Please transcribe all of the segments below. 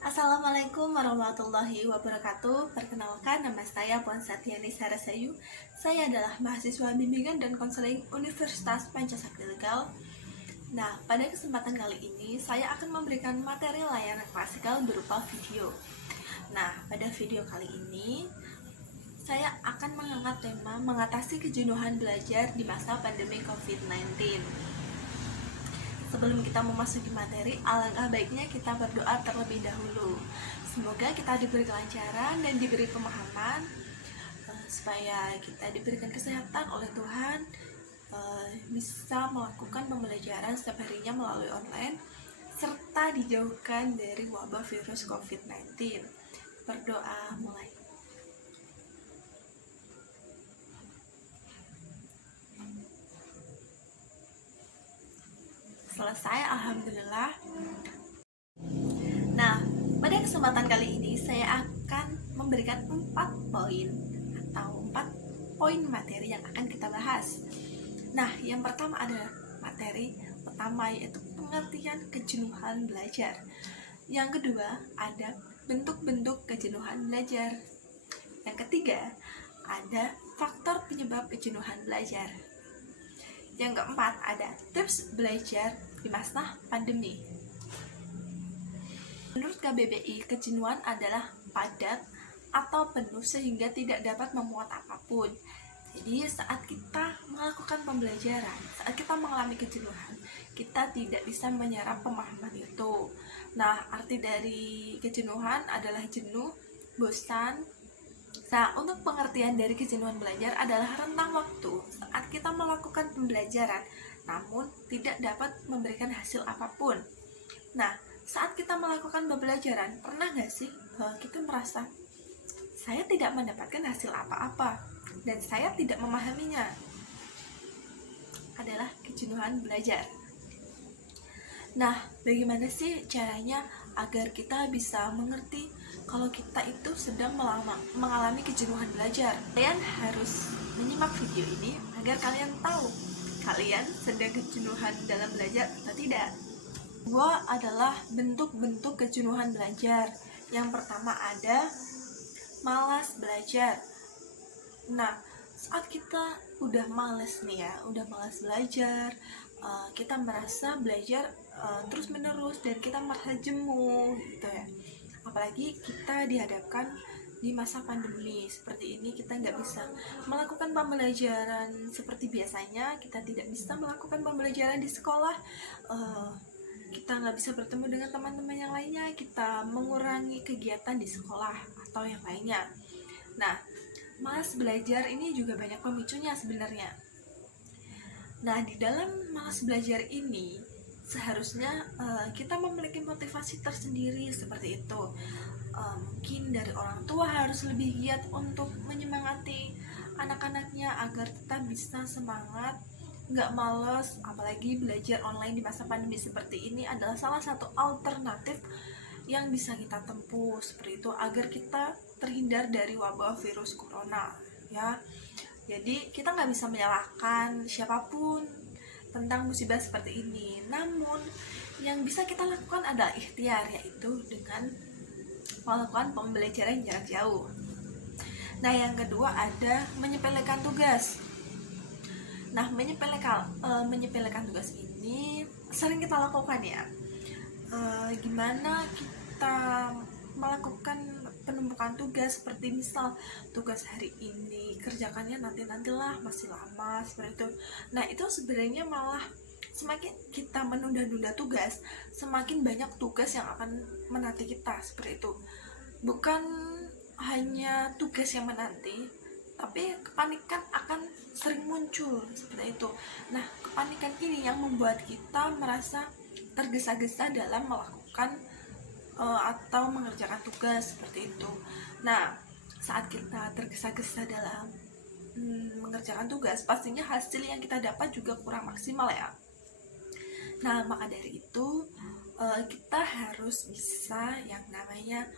Assalamualaikum warahmatullahi wabarakatuh. Perkenalkan, nama saya Puan Satyani Sarasayu. Saya adalah mahasiswa bimbingan dan konseling Universitas Pancasakti Tegal. Nah, pada kesempatan kali ini saya akan memberikan materi layanan klasikal berupa video. Nah, pada video kali ini saya akan mengangkat tema mengatasi kejenuhan belajar di masa pandemi COVID-19. Sebelum kita memasuki materi, alangkah baiknya kita berdoa terlebih dahulu. Semoga kita diberi kelancaran dan diberi pemahaman, supaya kita diberikan kesehatan oleh Tuhan, bisa melakukan pembelajaran setiap harinya melalui online, serta dijauhkan dari wabah virus COVID-19. Berdoa mulai. Selesai, alhamdulillah. Nah, pada kesempatan kali ini saya akan memberikan 4 poin atau 4 poin materi yang akan kita bahas. Nah, yang pertama ada materi pertama, yaitu pengertian kejenuhan belajar. Yang kedua ada bentuk-bentuk kejenuhan belajar. Yang ketiga ada faktor penyebab kejenuhan belajar. Yang keempat ada tips belajar di masa pandemi. Menurut KBBI, kejenuhan adalah padat atau penuh sehingga tidak dapat memuat apapun. Jadi saat kita melakukan pembelajaran, saat kita mengalami kejenuhan, kita tidak bisa menyerap pemahaman itu. Nah, arti dari kejenuhan adalah jenuh, bosan. Nah, untuk pengertian dari kejenuhan belajar adalah rentang waktu saat kita melakukan pembelajaran namun tidak dapat memberikan hasil apapun. Nah, saat kita melakukan pembelajaran, pernah nggak sih kita merasa saya tidak mendapatkan hasil apa-apa dan saya tidak memahaminya? Adalah kejenuhan belajar. Nah, bagaimana sih caranya agar kita bisa mengerti kalau kita itu sedang mengalami kejenuhan belajar? Kalian harus menyimak video ini agar kalian tahu kalian sedang kejenuhan dalam belajar atau tidak. Dua adalah bentuk-bentuk kejenuhan belajar. Yang pertama ada malas belajar. Nah, saat kita udah malas nih ya, udah malas belajar, kita merasa belajar terus menerus dan kita merasa jemu gitu ya. Apalagi kita dihadapkan di masa pandemi seperti ini, kita nggak bisa melakukan pembelajaran seperti biasanya, kita tidak bisa melakukan pembelajaran di sekolah, kita nggak bisa bertemu dengan teman-teman yang lainnya, kita mengurangi kegiatan di sekolah atau yang lainnya. Nah, malas belajar ini juga banyak pemicunya sebenarnya. Nah, di dalam malas belajar ini seharusnya kita memiliki motivasi tersendiri seperti itu. Mungkin dari orang tua harus lebih giat untuk menyemangati anak-anaknya agar tetap bisa semangat, nggak males. Apalagi belajar online di masa pandemi seperti ini adalah salah satu alternatif yang bisa kita tempuh seperti itu agar kita terhindar dari wabah virus corona ya. Jadi kita nggak bisa menyalahkan siapapun tentang musibah seperti ini, namun yang bisa kita lakukan adalah ikhtiar, yaitu dengan melakukan pembelajaran jarak jauh. Nah, yang kedua ada menyepelekan tugas. Nah, menyepelekan tugas ini sering kita lakukan ya. Gimana kita melakukan penumpukan tugas, seperti misal tugas hari ini kerjakannya nantilah, masih lama seperti itu. Nah, itu sebenarnya malah semakin kita menunda-nunda tugas, semakin banyak tugas yang akan menanti kita seperti itu. Bukan hanya tugas yang menanti, tapi kepanikan akan sering muncul seperti itu. Nah, kepanikan ini yang membuat kita merasa tergesa-gesa dalam melakukan atau mengerjakan tugas seperti itu. Nah, saat kita tergesa-gesa dalam mengerjakan tugas, pastinya hasil yang kita dapat juga kurang maksimal ya. Nah, maka dari itu kita harus bisa yang namanya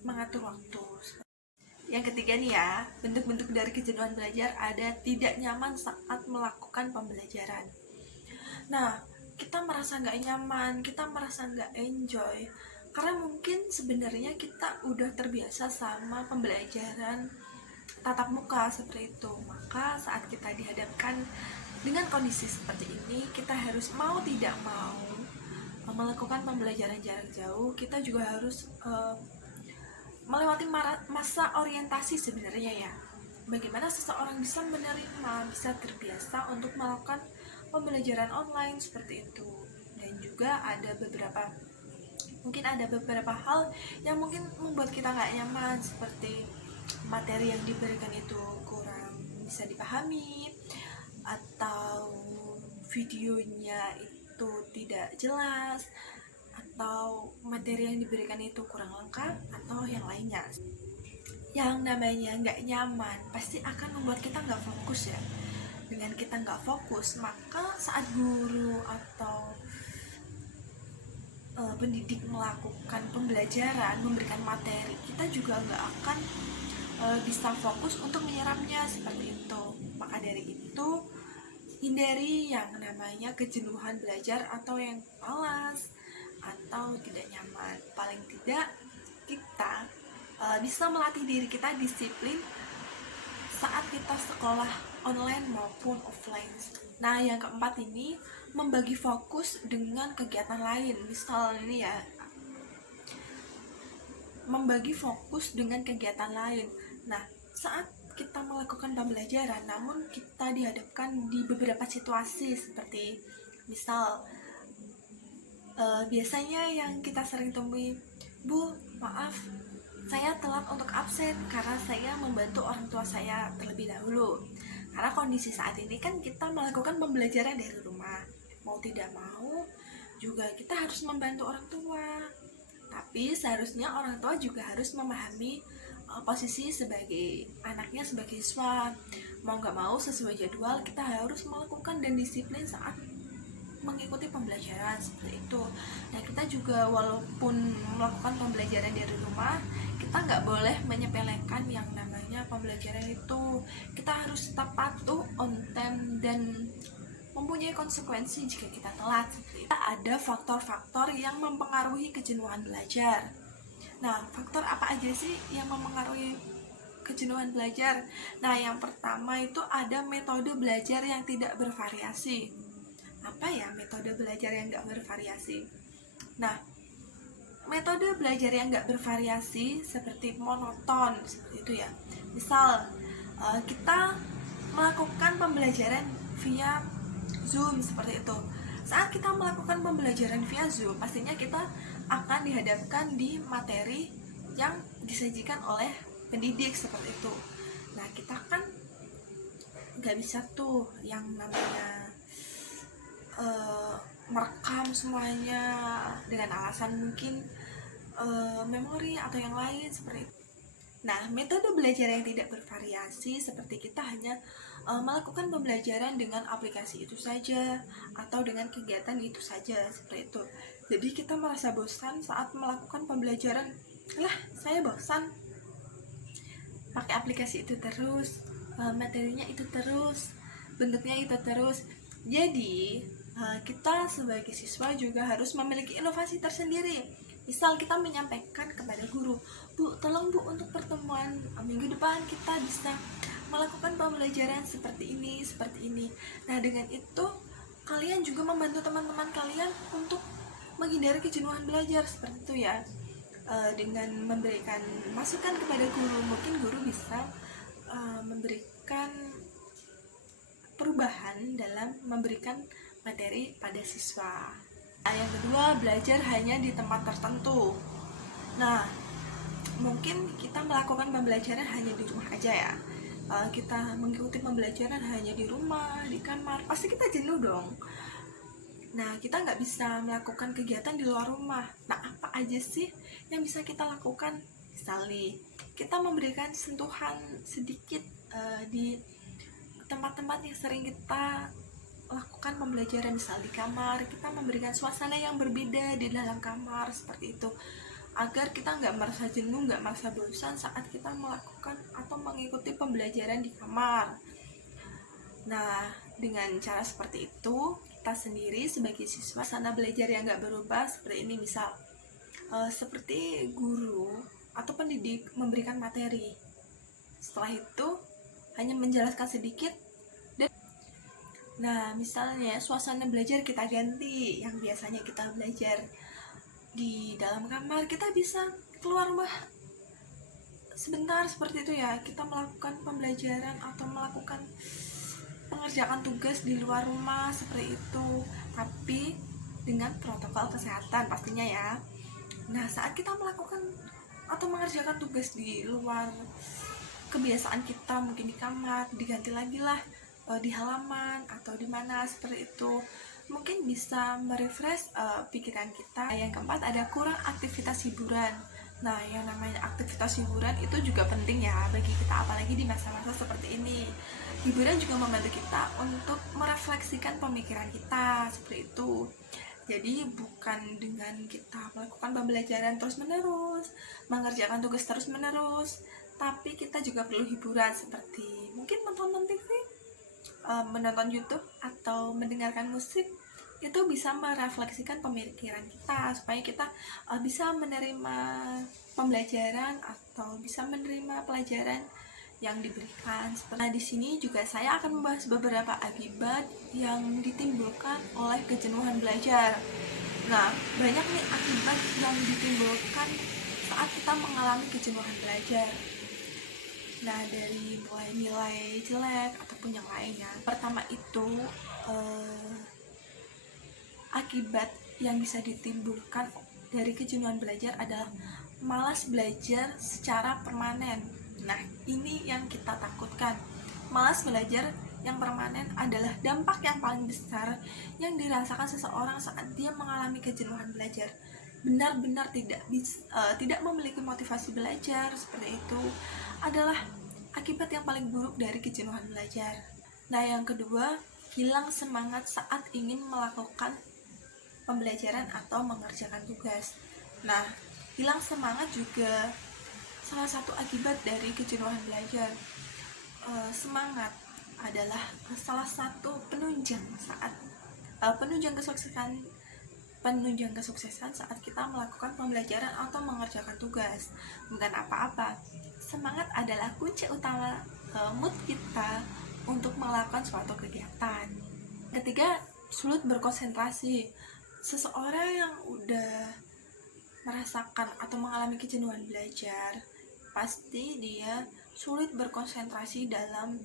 mengatur waktu. Yang ketiga nih ya, bentuk-bentuk dari kejenuhan belajar ada tidak nyaman saat melakukan pembelajaran. Nah, kita merasa nggak nyaman, kita merasa nggak enjoy Karena mungkin sebenarnya kita udah terbiasa sama pembelajaran tatap muka seperti itu. Maka saat kita dihadapkan dengan kondisi seperti ini, kita harus mau tidak mau melakukan pembelajaran jarak jauh. Kita juga harus melewati masa orientasi sebenarnya ya. Bagaimana seseorang bisa menerima, bisa terbiasa untuk melakukan pembelajaran online seperti itu. Dan juga mungkin ada beberapa hal yang mungkin membuat kita nggak nyaman, seperti materi yang diberikan itu kurang bisa dipahami, atau videonya itu tidak jelas, atau materi yang diberikan itu kurang lengkap, atau yang lainnya. Yang namanya nggak nyaman pasti akan membuat kita nggak fokus ya. Dengan kita nggak fokus, maka saat guru atau pendidik melakukan pembelajaran, memberikan materi, kita juga nggak akan bisa fokus untuk menyerapnya seperti itu. Maka dari itu, hindari yang namanya kejenuhan belajar atau yang malas atau tidak nyaman. Paling tidak kita bisa melatih diri kita disiplin saat kita sekolah online maupun offline. Nah, yang keempat ini membagi fokus dengan kegiatan lain. Misal ini ya, membagi fokus dengan kegiatan lain. Nah, saat kita melakukan pembelajaran namun kita dihadapkan di beberapa situasi, seperti misal biasanya yang kita sering temui, Bu, maaf, saya telat untuk absen karena saya membantu orang tua saya terlebih dahulu. Karena kondisi saat ini kan kita melakukan pembelajaran dari rumah, mau tidak mau juga kita harus membantu orang tua. Tapi seharusnya orang tua juga harus memahami posisi sebagai anaknya, sebagai siswa. Mau nggak mau sesuai jadwal kita harus melakukan dan disiplin saat mengikuti pembelajaran seperti itu. Nah, kita juga walaupun melakukan pembelajaran dari rumah, kita nggak boleh menyepelekan yang namanya pembelajaran itu. Kita harus tetap patuh, on time, dan mempunyai konsekuensi jika kita telat. Ada faktor-faktor yang mempengaruhi kejenuhan belajar. Nah, faktor apa aja sih yang mempengaruhi kejenuhan belajar? Nah, yang pertama itu ada metode belajar yang tidak bervariasi. Apa ya metode belajar yang nggak bervariasi? Nah, metode belajar yang nggak bervariasi seperti monoton, seperti itu ya. Misal, kita melakukan pembelajaran via Zoom seperti itu. Saat kita melakukan pembelajaran via Zoom, pastinya kita akan dihadapkan di materi yang disajikan oleh pendidik seperti itu. Nah, kita kan nggak bisa tuh yang namanya merekam semuanya dengan alasan mungkin memori atau yang lain seperti itu. Nah, metode belajar yang tidak bervariasi seperti kita hanya melakukan pembelajaran dengan aplikasi itu saja atau dengan kegiatan itu saja seperti itu. Jadi kita merasa bosan saat melakukan pembelajaran. Lah, saya bosan pakai aplikasi itu terus, materinya itu terus, bentuknya itu terus. Jadi kita sebagai siswa juga harus memiliki inovasi tersendiri. Misal kita menyampaikan kepada guru, Bu, tolong Bu, untuk pertemuan minggu depan kita bisa melakukan pembelajaran seperti ini, seperti ini. Nah, dengan itu kalian juga membantu teman-teman kalian untuk menghindari kejenuhan belajar seperti itu ya. Dengan memberikan masukan kepada guru, mungkin guru bisa memberikan perubahan dalam memberikan materi pada siswa. Nah, yang kedua, belajar hanya di tempat tertentu. Nah, mungkin kita melakukan pembelajaran hanya di rumah aja ya. Kita mengikuti pembelajaran hanya di rumah, di kamar, pasti kita jenuh dong. Nah, kita nggak bisa melakukan kegiatan di luar rumah. Nah, apa aja sih yang bisa kita lakukan? Misalnya, kita memberikan sentuhan sedikit di tempat-tempat yang sering kita lakukan pembelajaran. Misal di kamar, kita memberikan suasana yang berbeda di dalam kamar seperti itu, agar kita nggak merasa jenuh, nggak merasa bosan saat kita melakukan atau mengikuti pembelajaran di kamar. Nah, dengan cara seperti itu, kita sendiri sebagai siswa, suasana belajar yang nggak berubah seperti ini. Misal seperti guru atau pendidik memberikan materi. Setelah itu hanya menjelaskan sedikit. Nah, misalnya suasana belajar kita ganti, yang biasanya kita belajar di dalam kamar, kita bisa keluar rumah sebentar seperti itu ya. Kita melakukan pembelajaran atau melakukan pengerjaan tugas di luar rumah seperti itu, tapi dengan protokol kesehatan pastinya ya. Nah, saat kita melakukan atau mengerjakan tugas di luar kebiasaan kita, mungkin di kamar, diganti lagi lah di halaman atau di mana seperti itu, mungkin bisa merefresh pikiran kita. Yang keempat, ada kurang aktivitas hiburan. Nah, yang namanya aktivitas hiburan itu juga penting ya bagi kita, apalagi di masa-masa seperti ini. Hiburan juga membantu kita untuk merefleksikan pemikiran kita seperti itu. Jadi bukan dengan kita melakukan pembelajaran terus-menerus, mengerjakan tugas terus-menerus, tapi kita juga perlu hiburan seperti mungkin menonton TV, menonton YouTube, atau mendengarkan musik. Itu bisa merefleksikan pemikiran kita supaya kita bisa menerima pembelajaran atau bisa menerima pelajaran yang diberikan. Nah, di sini juga saya akan membahas beberapa akibat yang ditimbulkan oleh kejenuhan belajar. Nah, banyak nih akibat yang ditimbulkan saat kita mengalami kejenuhan belajar. Nah, dari mulai nilai jelek ataupun yang lainnya. Pertama itu akibat yang bisa ditimbulkan dari kejenuhan belajar adalah malas belajar secara permanen. Nah, ini yang kita takutkan. Malas belajar yang permanen adalah dampak yang paling besar yang dirasakan seseorang saat dia mengalami kejenuhan belajar. Benar-benar tidak memiliki motivasi belajar seperti itu adalah akibat yang paling buruk dari kejenuhan belajar. Nah, yang kedua, hilang semangat saat ingin melakukan pembelajaran atau mengerjakan tugas. Nah, hilang semangat juga salah satu akibat dari kejenuhan belajar. Semangat adalah salah satu penunjang kesuksesan saat kita melakukan pembelajaran atau mengerjakan tugas. Bukan apa-apa, semangat adalah kunci utama mood kita untuk melakukan suatu kegiatan. Ketiga, sulit berkonsentrasi. Seseorang yang udah merasakan atau mengalami kejenuhan belajar, pasti dia sulit berkonsentrasi dalam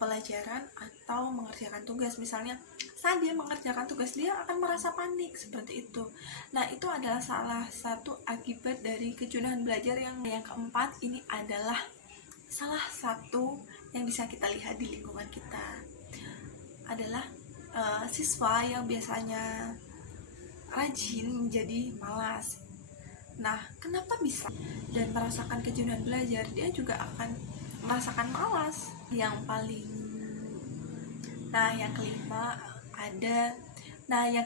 pelajaran atau mengerjakan tugas. Misalnya saat dia mengerjakan tugas, dia akan merasa panik seperti itu. Nah, itu adalah salah satu akibat dari kejenuhan belajar. Yang keempat, ini adalah salah satu yang bisa kita lihat di lingkungan kita adalah siswa yang biasanya rajin menjadi malas. Nah, kenapa bisa dan merasakan kejenuhan belajar, dia juga akan merasakan malas. Yang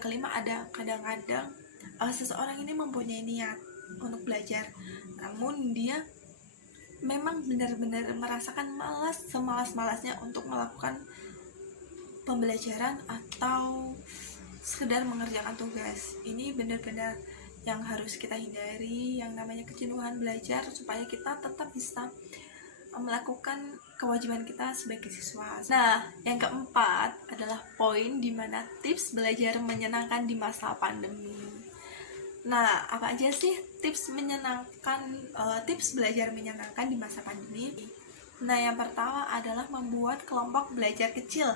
kelima ada kadang-kadang seseorang ini mempunyai niat untuk belajar, namun dia memang benar-benar merasakan malas, semalas-malasnya untuk melakukan pembelajaran atau sekedar mengerjakan tugas. Ini benar-benar yang harus kita hindari, yang namanya kejenuhan belajar, supaya kita tetap bisa melakukan kewajiban kita sebagai siswa. Nah, yang keempat adalah poin dimana tips belajar menyenangkan di masa pandemi. Nah, apa aja sih tips belajar menyenangkan di masa pandemi? Nah, yang pertama adalah membuat kelompok belajar kecil.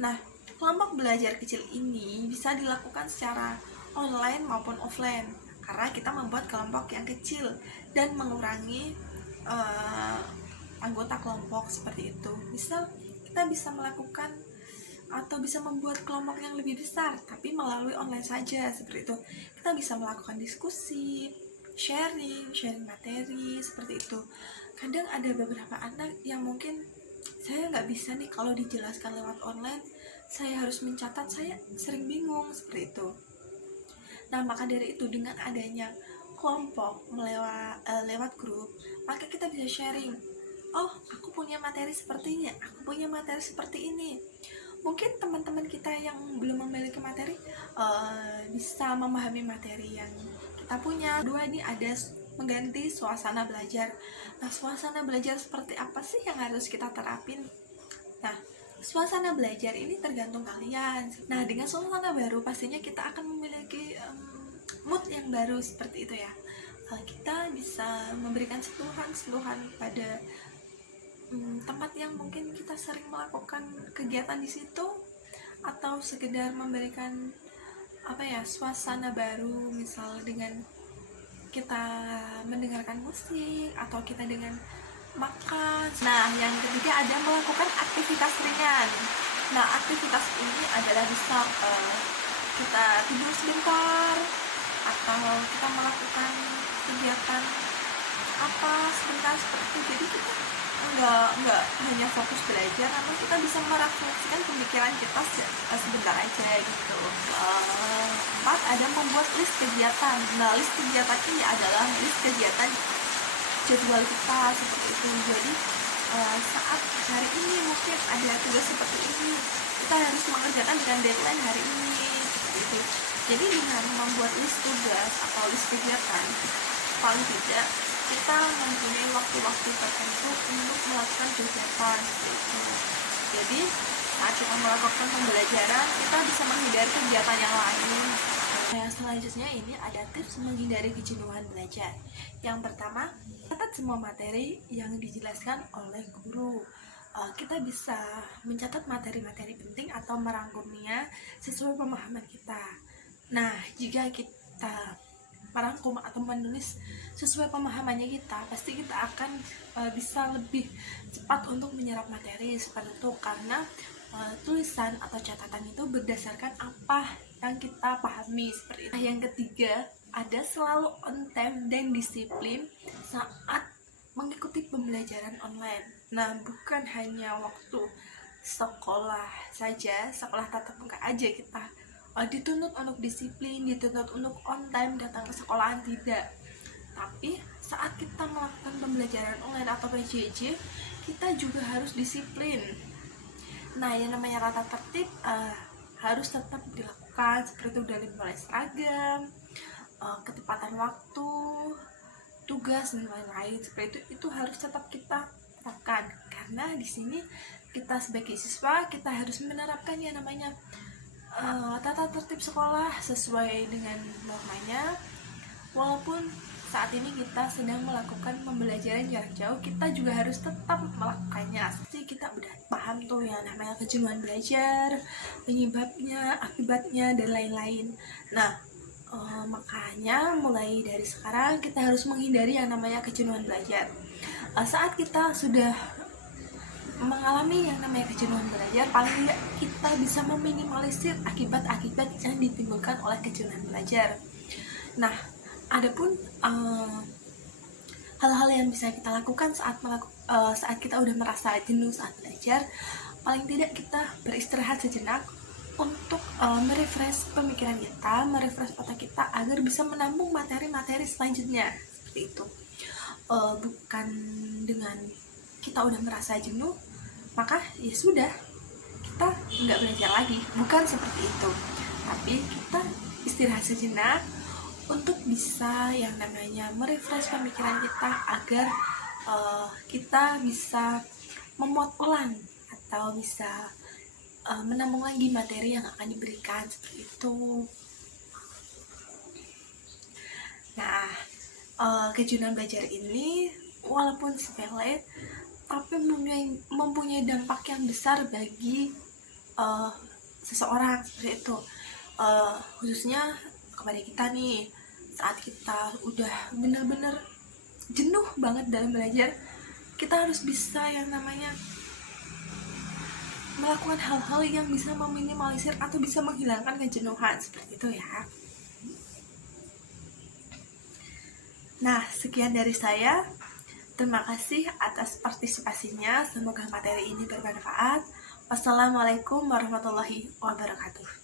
Nah, kelompok belajar kecil ini bisa dilakukan secara online maupun offline, karena kita membuat kelompok yang kecil dan mengurangi anggota kelompok seperti itu. Misal kita bisa melakukan atau bisa membuat kelompok yang lebih besar tapi melalui online saja seperti itu. Kita bisa melakukan diskusi, sharing materi seperti itu. Kadang ada beberapa anak yang mungkin saya nggak bisa nih kalau dijelaskan lewat online, saya harus mencatat, saya sering bingung seperti itu. Nah, maka dari itu dengan adanya kelompok lewat grup, maka kita bisa sharing. Oh, aku punya materi seperti ini, aku punya materi seperti ini. Mungkin teman-teman kita yang belum memiliki materi bisa memahami materi yang kita punya. Kedua, ini ada mengganti suasana belajar. Nah, suasana belajar seperti apa sih yang harus kita terapin? Nah, suasana belajar ini tergantung kalian. Nah, dengan suasana baru pastinya kita akan memiliki mood yang baru seperti itu ya. Kita bisa memberikan sentuhan pada tempat yang mungkin kita sering melakukan kegiatan di situ, atau sekedar memberikan suasana baru, misal dengan kita mendengarkan musik atau kita dengan makan. Nah, yang ketiga ada melakukan aktivitas ringan. Nah, aktivitas ini adalah bisa kita tidur sebentar, atau kita melakukan kegiatan sebentar seperti itu. Jadi kita nggak hanya fokus belajar, namun kita bisa merefleksikan pemikiran kita sebentar aja gitu. Empat, ada membuat list kegiatan. Nah, list kegiatan ini adalah list kegiatan jadwal kita seperti itu. Jadi saat hari ini mungkin ada tugas seperti ini, kita harus mengerjakan dengan deadline hari ini seperti itu. Jadi dengan membuat list tugas atau list kegiatan, paling tidak kita mempunyai waktu-waktu tertentu untuk melakukan kegiatan seperti itu. Jadi saat kita melakukan pembelajaran, kita bisa menghindari kegiatan yang lain. Yang selanjutnya ini ada tips menghindari kejenuhan belajar. Yang pertama, catat semua materi yang dijelaskan oleh guru. Kita bisa mencatat materi-materi penting atau merangkumnya sesuai pemahaman kita. Nah, jika kita merangkum atau menulis sesuai pemahamannya kita, pasti kita akan bisa lebih cepat untuk menyerap materi seperti itu, karena tulisan atau catatan itu berdasarkan apa yang kita pahami seperti itu. Yang ketiga, ada selalu on time dan disiplin saat mengikuti pembelajaran online. Nah, bukan hanya waktu sekolah saja, sekolah tatap muka aja kita dituntut untuk disiplin, dituntut untuk on time datang ke sekolahan, tidak. Tapi saat kita melakukan pembelajaran online atau PJJ, kita juga harus disiplin. Nah, yang namanya tata tertib harus tetap dilakukan, seperti itu dari mulai seragam, ketepatan waktu, tugas dan lain-lain seperti itu harus tetap kita terapkan. Karena di sini kita sebagai siswa, kita harus menerapkan yang namanya tata tertib sekolah sesuai dengan normanya. Walaupun saat ini kita sedang melakukan pembelajaran jarak jauh, kita juga harus tetap melakukannya. Jadi kita udah paham tuh yang namanya kejenuhan belajar, penyebabnya, akibatnya, dan lain-lain. Nah, makanya mulai dari sekarang kita harus menghindari yang namanya kejenuhan belajar. Saat kita sudah mengalami yang namanya kejenuhan belajar, paling tidak kita bisa meminimalisir akibat-akibat yang ditimbulkan oleh kejenuhan belajar. Nah, adapun hal-hal yang bisa kita lakukan saat kita udah merasa jenuh saat belajar, paling tidak kita beristirahat sejenak untuk merefresh pemikiran kita, merefresh otak kita agar bisa menampung materi-materi selanjutnya seperti itu. Bukan dengan kita udah merasa jenuh maka ya sudah, kita nggak belajar lagi, bukan seperti itu. Tapi kita istirahat sejenak untuk bisa yang namanya merefresh pemikiran kita agar kita bisa memuat ulang atau bisa menambung lagi materi yang akan diberikan seperti itu. Nah, kejenuhan belajar ini walaupun sepele, tapi mempunyai dampak yang besar bagi seseorang seperti itu. Khususnya kepada kita nih, saat kita udah benar-benar jenuh banget dalam belajar, kita harus bisa yang namanya melakukan hal-hal yang bisa meminimalisir atau bisa menghilangkan kejenuhan seperti itu ya. Nah, sekian dari saya. Terima kasih atas partisipasinya. Semoga materi ini bermanfaat. Wassalamualaikum warahmatullahi wabarakatuh.